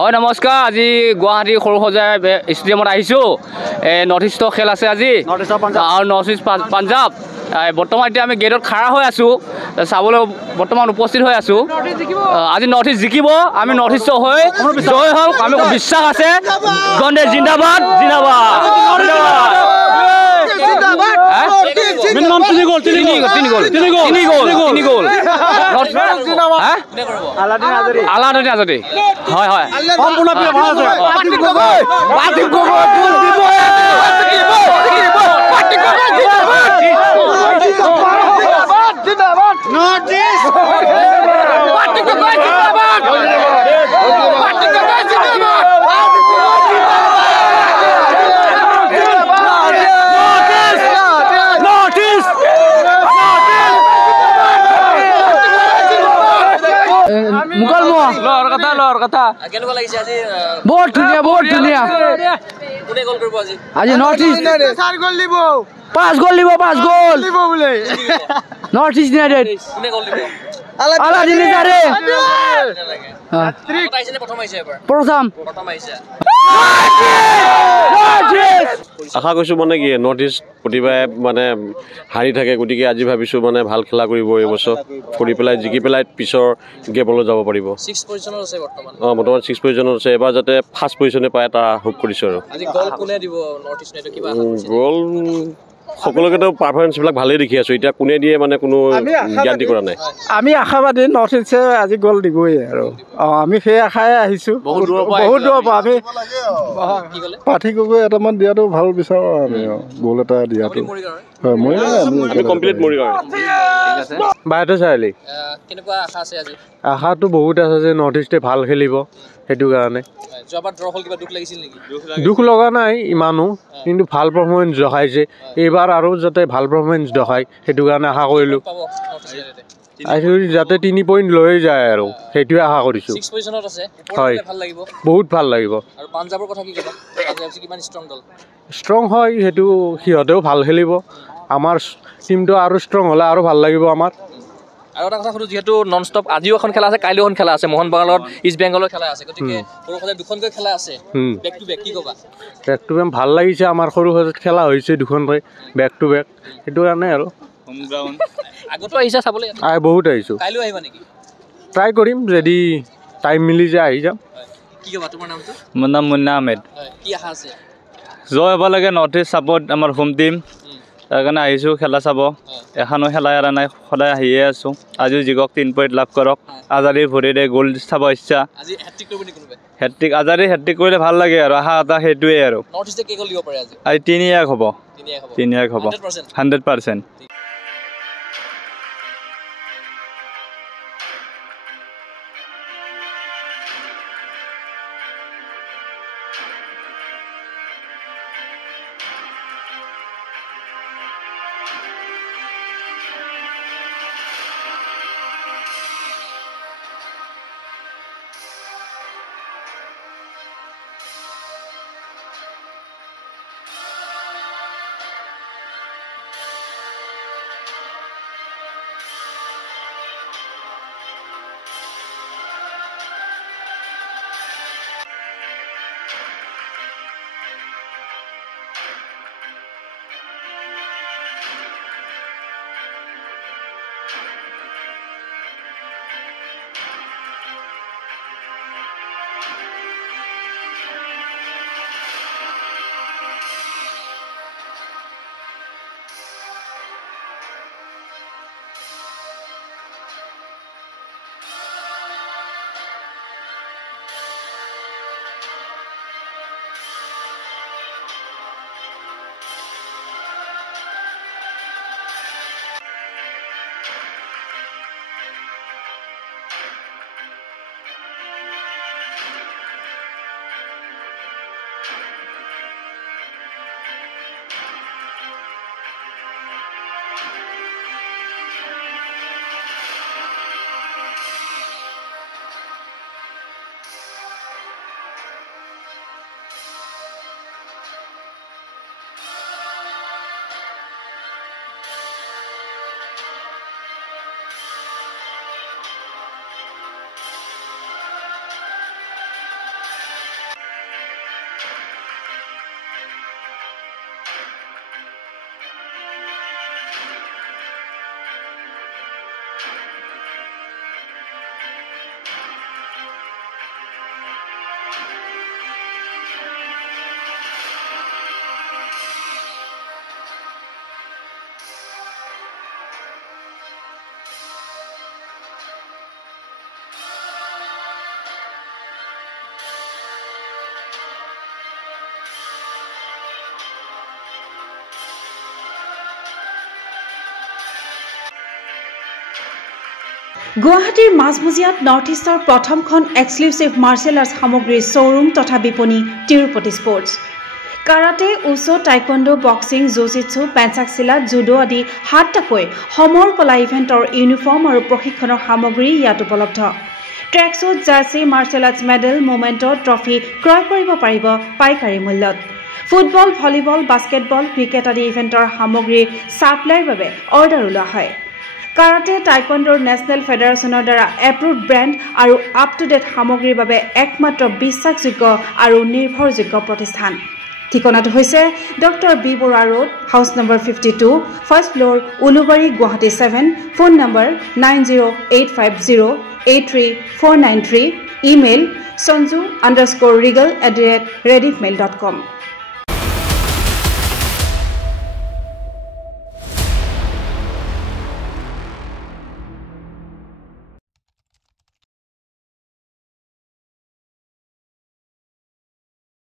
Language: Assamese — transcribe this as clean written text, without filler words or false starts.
হয় নমস্কাৰ আজি গুৱাহাটী সৰুসজাই ষ্টেডিয়ামত আহিছোঁ নৰ্থ ইষ্টৰ খেল আছে আজি আৰু নৰ্থ ইষ্ট পাঞ্জাৱ বৰ্তমান এতিয়া আমি গেটত খাৰা হৈ আছোঁ চাবলৈ বৰ্তমান উপস্থিত হৈ আছোঁ আজি নৰ্থ ইষ্ট জিকিব আমি নৰ্থ ইষ্টৰ হৈ জয় হওক আমি বিশ্বাস আছে গণদেশ জিন্দাবাদ জিন্দাবাদ মিনিমাম 3 গ'ল আলাদিন আজাদী হয় হয় সম্পূৰ্ণ লৰ কথা কেনেকুৱা লাগিছে আজি বহুত ধুনীয়া আজি নৰ্থ ইষ্ট 4 গ'ল দিব 5 গ'ল দিব বোলে নৰ্থ ইষ্ট ইউনাইটেড কোনে গ'ল দিব আলাদিন আজাদী প্ৰথম আশা কৰিছোঁ মানে কি নৰ্থ ইষ্ট প্ৰতিবাৰে মানে হাৰি থাকে গতিকে আজি ভাবিছোঁ মানে ভাল খেলা কৰিব এইবছৰ কৰি পেলাই জিকি পেলাই পিছৰ গেমলৈ যাব পাৰিব 6 পজিশ্যনত আছে বৰ্তমান বৰ্তমান 6 পজিশ্যনত আছে এবাৰ যাতে ফাৰ্ষ্ট পজিশ্যনে পায় এটা হোপ কৰিছোঁ আৰু আজি গ'ল কোনে দিব নৰ্থ ইষ্ট ইউনাইটেড কিবা গ'ল সকলোকেতো পাৰফৰ্মেঞ্চবিলাক ভালেই দেখি আছোঁ এতিয়া কোনে দিয়ে মানে কোনো গ্যাৰাণ্টি কৰা নাই আমি আশাবাদী নৰ্থ ইষ্টে আজি গ'ল দিবই আৰু আমি সেই আশাই আহিছোঁ বহুত দূৰৰ পৰা আমি পাৰ্থী গগৈ এটামান দিয়াটো ভাল বিচাৰোঁ আমি গ'ল এটা দিয়াটো হয় মই কমপ্লিট মৰিগাঁও বাহিৰতে চাৰিআলি কেনেকুৱা আশা আছে আজি আশাটো বহুত আছে যে নৰ্থ ইষ্টে ভাল খেলিব সেইটো কাৰণে যোৱাবাৰ ড্ৰ হ'ল কিবা দুখ লাগিছিল নেকি দুখ লগা নাই ইমানো কিন্তু ভাল পাৰফৰ্মেঞ্চ দেখাইছে এইবাৰ আৰু যাতে ভাল পাৰফৰ্মেঞ্চ দেখায় সেইটো কাৰণে আশা কৰিলোঁ যাতে 3 পইণ্ট লৈ যায় আৰু সেইটোৱে আশা কৰিছোঁ হয় বহুত ভাল লাগিব পাঞ্জাৱৰ কথা কি ক'বা কিমান ষ্ট্ৰং দল ষ্ট্ৰং হয় সেইটো সিহঁতেও ভাল খেলিব আমাৰ টিমটো আৰু ষ্ট্ৰং হ'লে আৰু ভাল লাগিব আমাৰ আৰু এটা কথা সুধো যিহেতু নন ষ্টপ আজিও এখন খেলা আছে কাইলৈও এখন খেলা আছে মোহন বাগানৰ ইষ্ট বেংগলৰ খেলা আছে গতিকে সৰুসজাই দুখনকৈ খেলা আছে বেক টু বেক কি ক'বা বেক টু বেক ভাল লাগিছে আমাৰ সৰুসজাইত খেলা হৈছে দুখনকৈ বেক টু বেক সেইটো কাৰণে আৰু আগতো আহিছা চাবলৈ বহুত আহিছোঁ কাইলৈ আহিবা নেকি ট্ৰাই কৰিম যদি টাইম মিলি যায় আহি যাম কি ক'বা তোমাৰ নামটো মোৰ নাম মুন্না আহমেদ কি আশা আছে জয় হ'ব লাগে নৰ্থ ইষ্ট ছাপৰ্ট আমাৰ হোম টিম তাৰ কাৰণে আহিছোঁ খেলা চাব এখনো খেলা এৰা নাই সদায় আহিয়ে আছোঁ আজিও জিকক 3 পইণ্ট লাভ কৰক আজাদীৰ ভৰিৰে গ'ল চাব ইচ্ছা হেট্ৰিক আজাদী হেট্ৰিক কৰিলে ভাল লাগে আৰু আশা এটা সেইটোৱে আৰু আজি 3-1 হ'ব 3-1 হ'ব 100%। গুৱাহাটীৰ মাজমজিয়াত নৰ্থ ইষ্টৰ প্ৰথমখন এক্সক্লুচিভ মাৰ্চেল আৰ্টছ সামগ্ৰীৰ শ্ব'ৰুম তথা বিপণী Tirupati sports karate wushu taekwondo boxing jujitsu pencak silat judo আদি 7টাকৈ সমৰ কলা ইভেণ্টৰ ইউনিফৰ্ম আৰু প্ৰশিক্ষণৰ সামগ্ৰী ইয়াত উপলব্ধ tracksuit jersey martial arts medal memento trophy ক্ৰয় কৰিব পাৰিব পাইকাৰী মূল্যত ফুটবল ভলীবল বাস্কেটবল ক্ৰিকেট আদি ইভেণ্টৰ সামগ্ৰীৰ ছাপ্লাইৰ বাবে অৰ্ডাৰ ওলোৱা হয় কাৰাটে টাইকোৱাণ্ডোৰ নেশ্যনেল ফেডাৰেশ্যনৰ দ্বাৰা এপ্ৰুভড ব্ৰেণ্ড আৰু আপ টু ডেট সামগ্ৰীৰ বাবে একমাত্ৰ বিশ্বাসযোগ্য আৰু নিৰ্ভৰযোগ্য প্ৰতিষ্ঠান ঠিকনাটো হৈছে doctor B Barua road house number 52 first floor Ulubari Guwahati 7 phone number 9085083493 email sanju_regal@rediffmail.com